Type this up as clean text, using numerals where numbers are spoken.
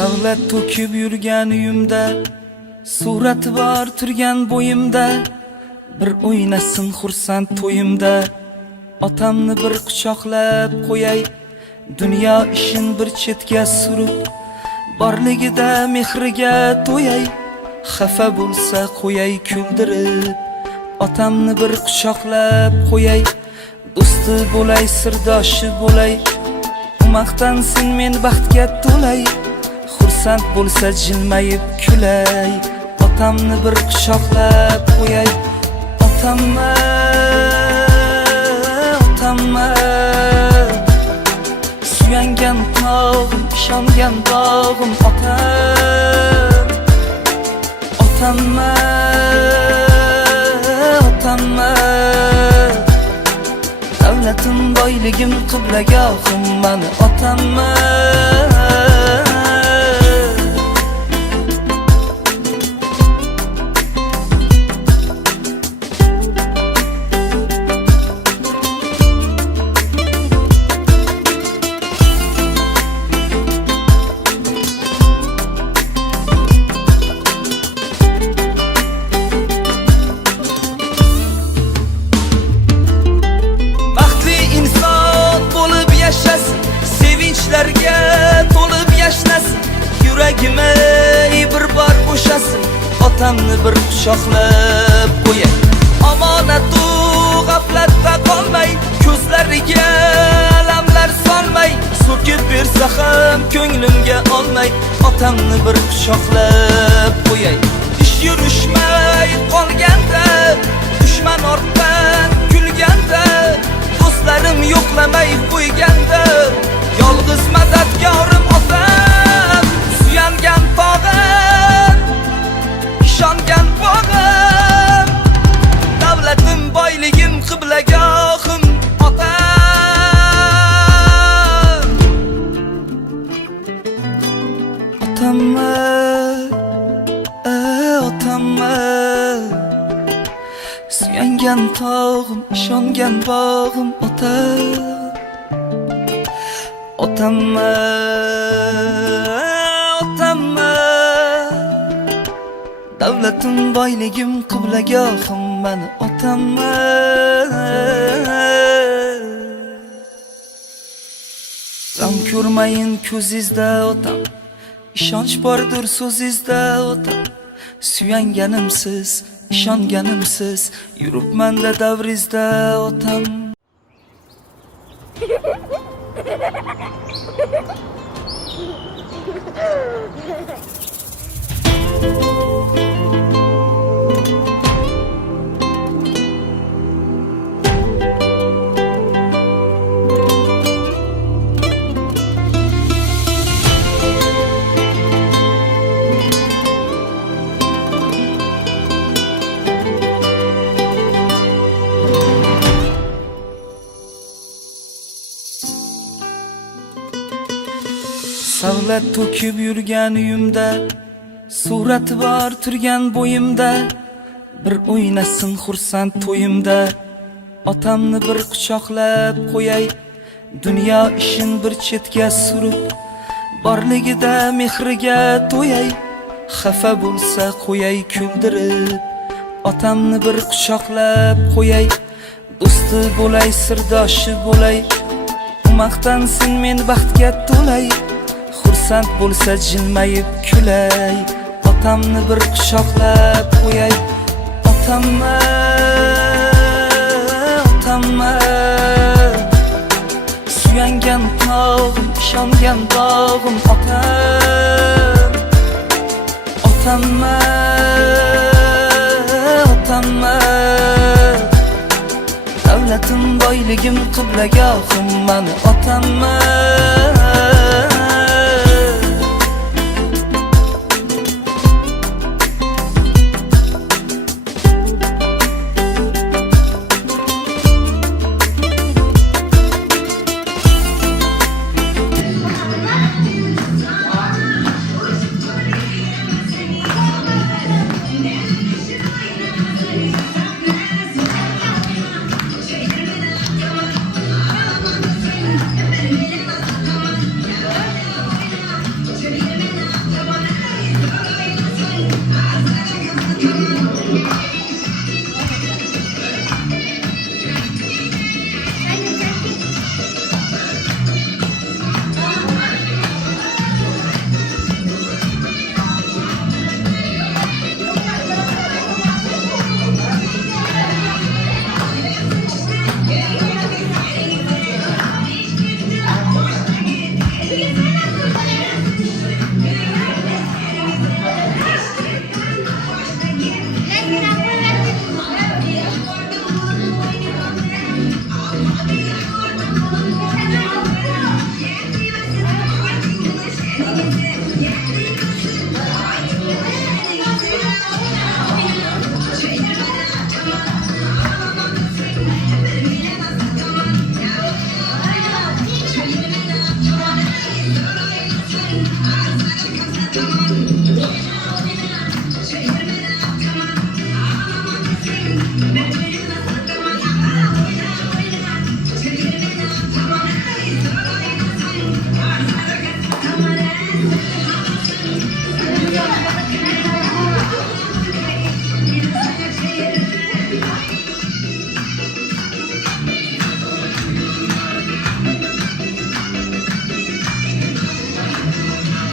Savlat to'kib yurgan uyimda, surati bor turgan bo'yimda, bir o'ynasin xursand to'yimda. Otamni bir quchoqlab qo'yay, dunyo ishin bir chetga surib, borligida mehriga to'yay, xafa bo'lsa qo'yay kuldirib. Otamni bir quchoqlab qo'yay, do'sti bo'lay, sirdoshi bo'lay, maqtansin men baxtga to'lay, xursand bo'lsa jilmayib kulay. Otamni bir quchoqlab qo'yay, otamma, otamma, suyangan tog'im, ishongan bog'im otam. Otamma, otamma, davlatim, boyligim, qiblagohim mani otamma. Sevinchlarga to'lib yashnasin, yuragimga bir bor bo'shasin. Otamni bir quchoqlab qo'yay, omonatu g'aflatda qolmay, ko'zlariga alamlar solmay, so'kib bersa ham ko'nglimga olmay. Otamni bir quchoqlab qo'yay, ish yurishmay qolganda, dushman ortdan kulganda, do'stlarim yo'qlamay qo'yganda, yolg'iz madadkorim otam. Suyangan tog'im, ishongan bog'im, davlatim, boyligim, qiblagohim otam. Otamma, otamma, suyangan tog'im, ishongan bog'im otam. Otamma, otamma, davlatim, boyligim, qiblagohim mani otamma. G'am ko'rmayin ko'zingizda otam, ishonch bordir so'zingizda otam. Suyanganimsiz, ishonganimsiz, yuribman-da davringizda otam. Savlat to'kib yurgan uyimda, surati bor turgan bo'yimda, bir o'ynasin xursand to'yimda. Otamni bir quchoqlab qo'yay, dunyo ishin bir chetga surib, borligida mehriga to'yay, xafa bo'lsa qo'yay kuldirib. Otamni bir quchoqlab qo'yay, do'sti bo'lay, sirdoshi bo'lay, maqtansin men baxtga to'lay, xursand bo'lsa jilmayib kulay. Otamni bir quchoqlab qo'yay, otamma, otamma, suyangan tog'im, ishongan bog'im otam. Otamma, otamma, davlatim, oyligim qiblagohim mani otamman